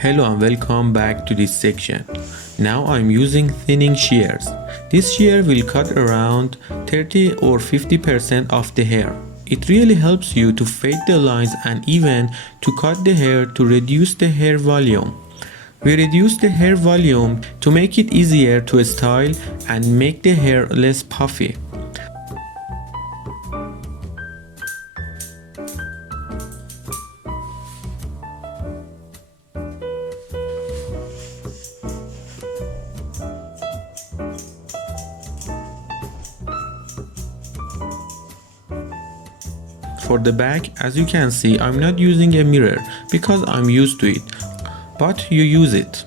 Hello and welcome back to this section. Now I'm using thinning shears. This shear will cut around 30 or 50% of the hair. It really helps you to fade the lines and even to cut the hair to reduce the hair volume. We reduce the hair volume to make it easier to style and make the hair less puffy. For the back, as you can see, I'm not using a mirror because I'm used to it, but you use it.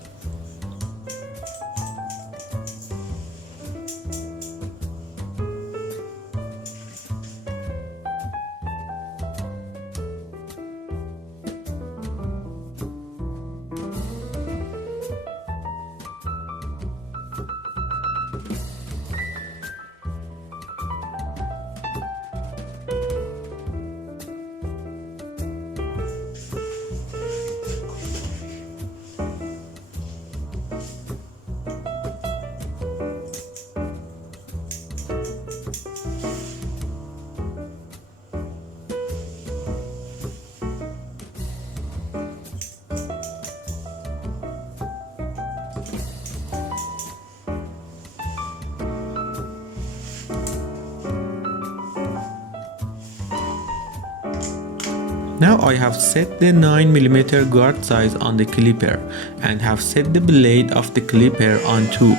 Now I have set the 9mm guard size on the clipper and have set the blade of the clipper on 2.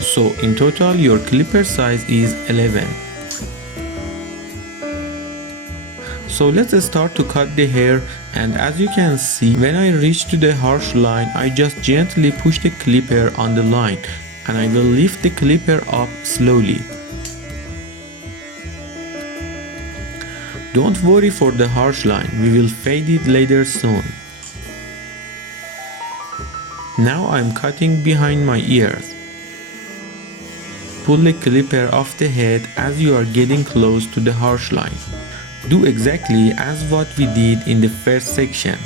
So in total your clipper size is 11. So let's start to cut the hair, and as you can see, when I reach to the harsh line, I just gently push the clipper on the line and I will lift the clipper up slowly. Don't worry for the harsh line, we will fade it later soon. Now I'm cutting behind my ears. Pull the clipper off the head as you are getting close to the harsh line. Do exactly as what we did in the first section.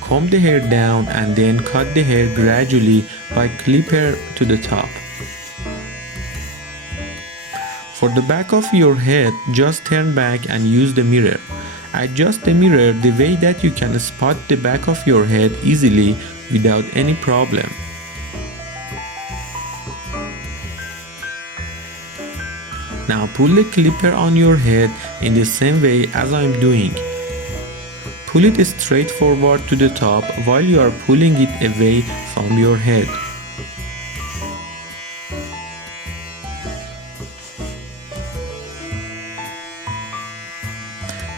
Comb the hair down and then cut the hair gradually by clipper to the top. For the back of your head, just turn back and use the mirror. Adjust the mirror the way that you can spot the back of your head easily without any problem. Now pull the clipper on your head in the same way as I'm doing. Pull it straight forward to the top while you are pulling it away from your head.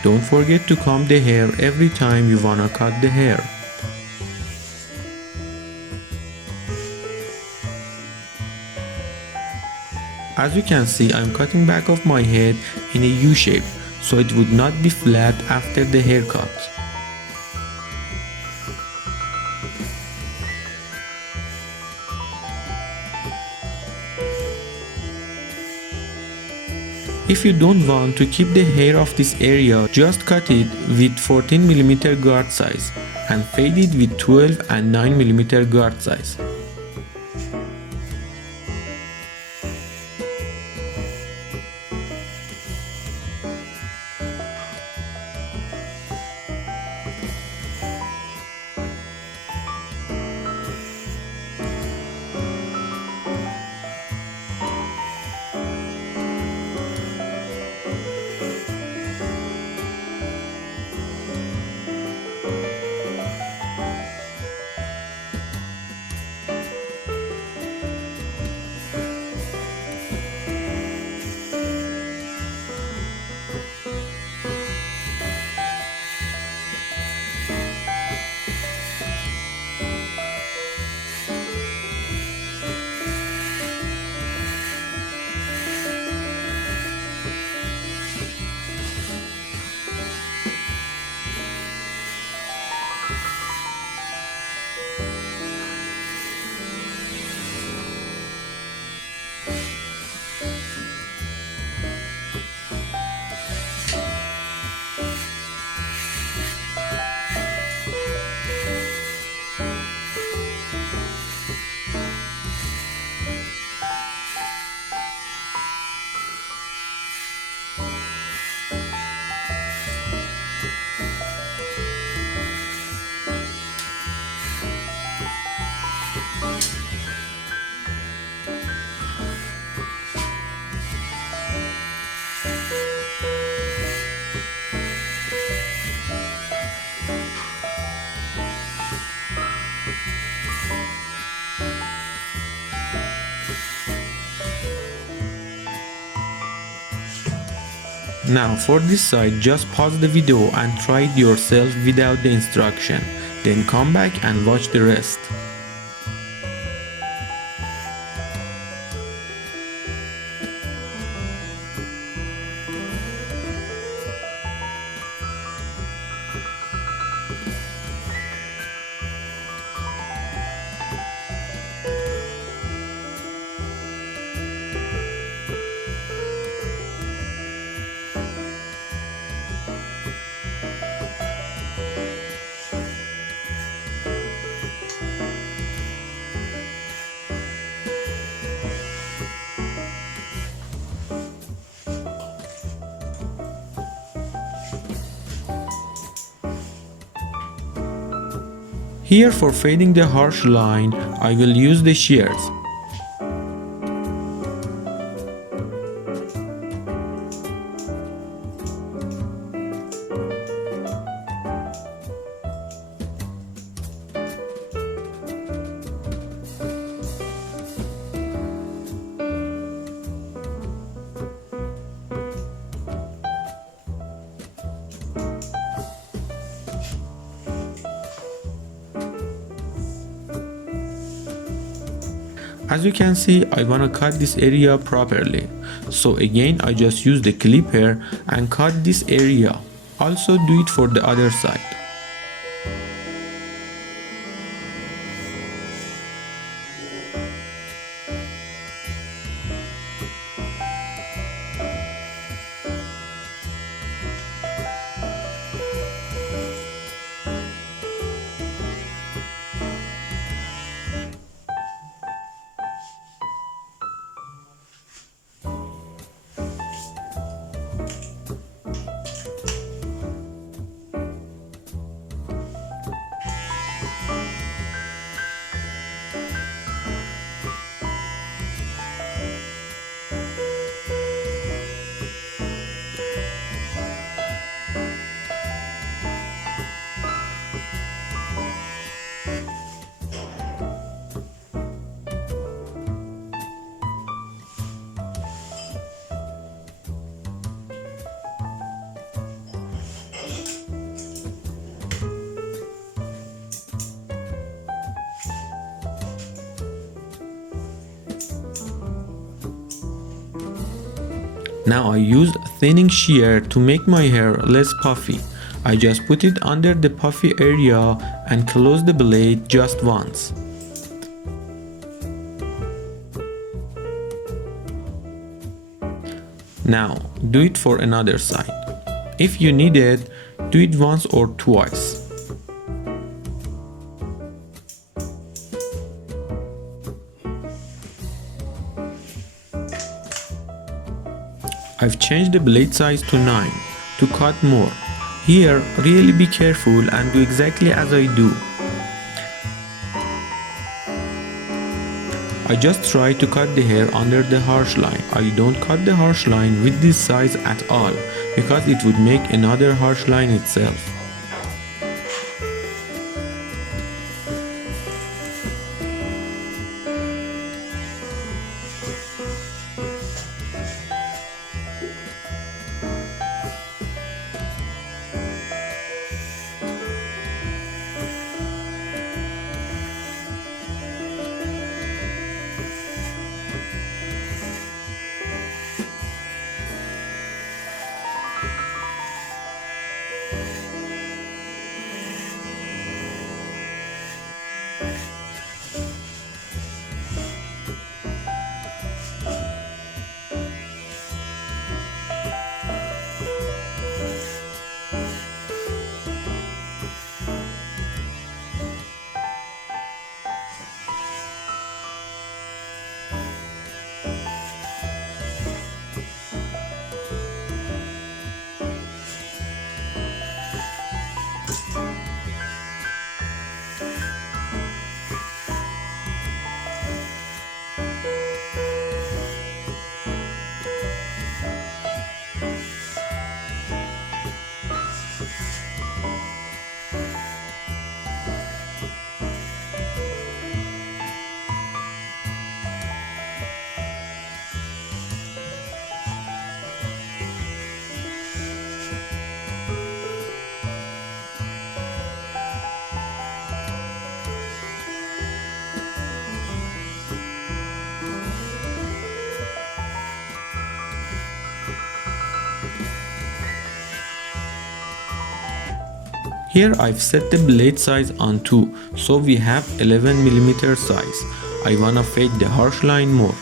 Don't forget to comb the hair every time you wanna cut the hair. As you can see, I'm cutting back of my head in a U shape, so it would not be flat after the haircut. If you don't want to keep the hair of this area, just cut it with 14mm guard size and fade it with 12 and 9mm guard size. Now for this side, just pause the video and try it yourself without the instruction. Then come back and watch the rest. Here for fading the harsh line, I will use the shears. As you can see, I wanna cut this area properly. So again, I just use the clipper and cut this area. Also do it for the other side. Now I used thinning shear to make my hair less puffy. I just put it under the puffy area and close the blade just once. Now do it for another side. If you need it, do it once or twice. I've changed the blade size to 9 to cut more. Here, really be careful and do exactly as I do. I just try to cut the hair under the harsh line. I don't cut the harsh line with this size at all because it would make another harsh line itself. Here I've set the blade size on 2, so we have 11mm size. I wanna fade the harsh line more.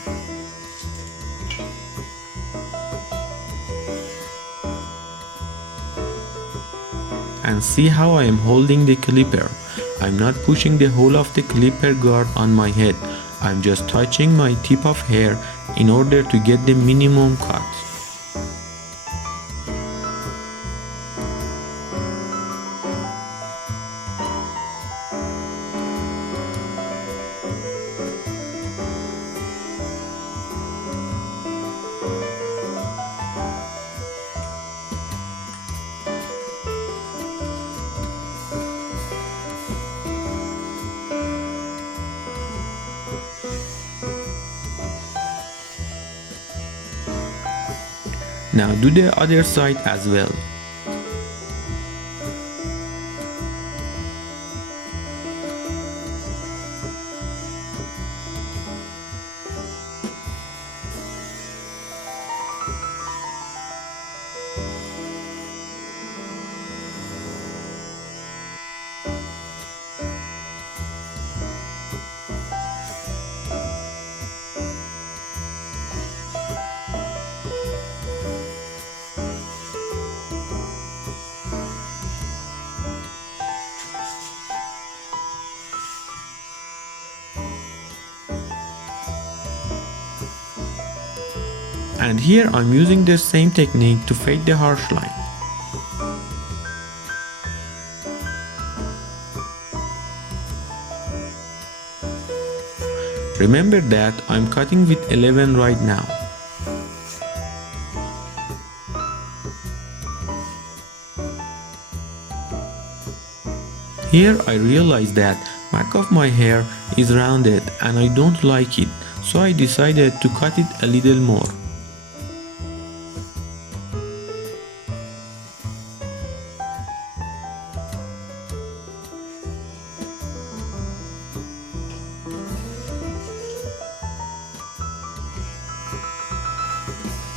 And see how I am holding the clipper. I'm not pushing the whole of the clipper guard on my head. I'm just touching my tip of hair in order to get the minimum cut. Now do the other side as well. And here I'm using the same technique to fade the harsh line. Remember that I'm cutting with 11 right now. Here I realized that back of my hair is rounded and I don't like it, so I decided to cut it a little more.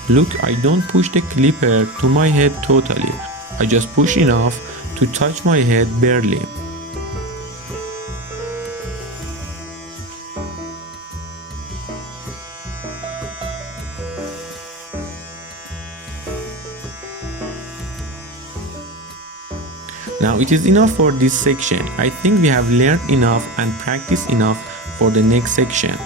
Look, I don't push the clipper to my head totally. I just push enough to touch my head barely. Now it is enough for this section. I think we have learned enough and practiced enough for the next section.